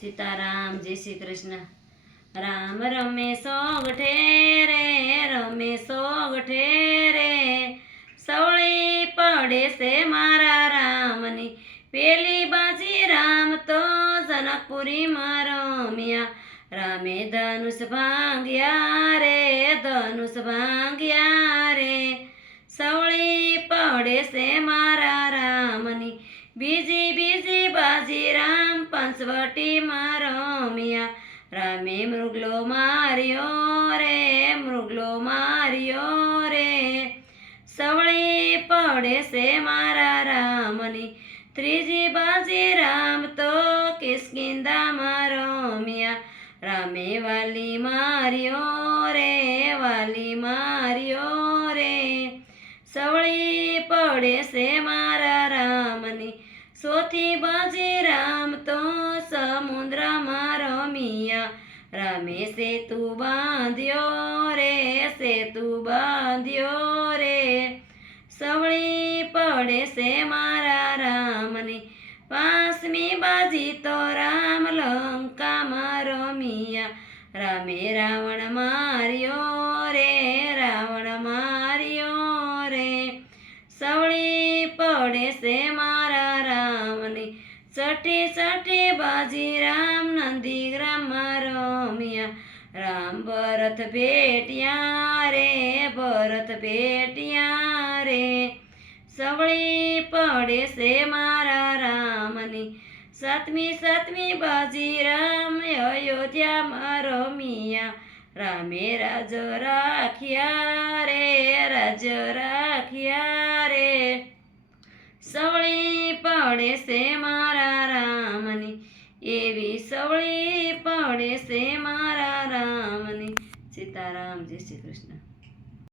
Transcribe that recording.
સીતારામ જય શ્રી કૃષ્ણ. રામ રમે સોગઠે રે, રમે સોગઠે રે, સવળી પડે છે મારા રામની પેલી બાજી. રામ તો જનકપુરીમાં રમ્યા, રામે ધનુષ ભાંગ્યા રે, ધનુષ ભાંગ્યા રે, સવળી પડે છે મારા રામની બીજી બીજી બાજી. રામ પંચવટીમાં રમ્યા, રામે મૃગલો માર્યો રે, મૃગલો માર્યો રે, સવળી પડે છે મારા રામની ત્રીજી બાજી. રામ તો કિષ્કિંધામાં રમ્યા, રામે વાલી માર્યો રે, વાલી માર્યો રે, સવળી પડે છે મારા રામની ચોથી બાજી. રામ તો સમુદ્રમાં રમ્યા, રામે સેતુ બાંધ્યો રે, સેતુ બાંધ્યો રે, સવળી પડે છે મારા રામની પાંચમી બાજી. તો રામ લંકામાં રમ્યા, રામે રાવણ માર્યો રે, રાવણ માર્યો રે, સવળી પડે છે મારા રામની છઠ્ઠી છઠ્ઠી બાજી. રામ નંદીગ્રામમાં રમ્યા, રામ ભરત ભેટ્યા રે, ભરત ભેટ્યા રે, સવળી પડે છે મારા રામની સાતમી સાતમી બાજી. રામ અયોધ્યામાં રમ્યા, રામે રાજ રાખ્યા રે, રાજ રાખ્યા રે, સવળી પડે છે મારા રામની એવી સવળી પડે છે મારા રામની. સીતારામ જય શ્રી કૃષ્ણ.